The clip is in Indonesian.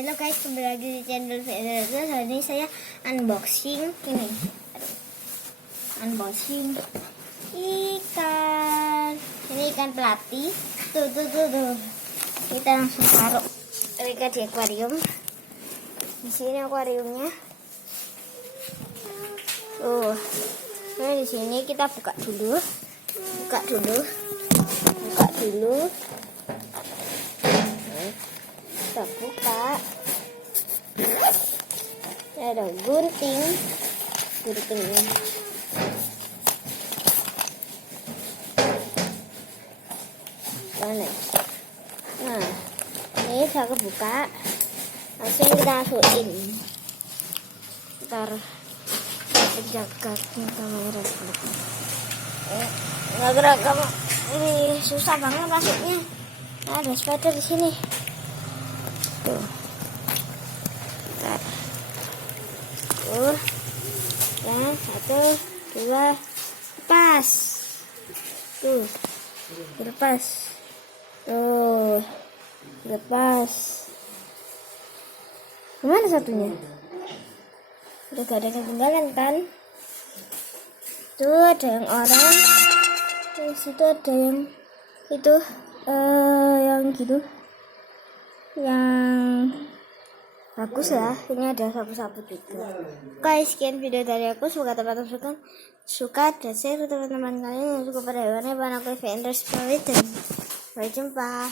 Halo guys, kembali lagi di channel Federal. Hari ini saya unboxing unboxing ikan. Ini ikan pelati. Tuh. Kita langsung taruh ikan di akuarium. Di sini akuariumnya. Nah di sini kita buka dulu. Kita buka. Ini ada gunting ini. Mana? Nah, ini saya kebuka. Langsung kita masukin. Ntar jaga kamera dulu. Nggak gerak kamu. Ini susah banget masuknya. Nah, ada spider di sini. Tuh. Ya, 1, 2, lepas. Tuh, lepas. Tuh, lepas. Kemana satunya? Udah gak ada ketinggalan kan? Tuh ada yang oranye. Di situ ada yang itu, yang gitu. Yang bagus ya, ini ada sapu-sapu juga. Guys, sekian video dari aku. Semoga teman-teman suka dan share ke teman-teman kalian yang suka pada hewannya. Aku Vendors pamit dan sampai jumpa.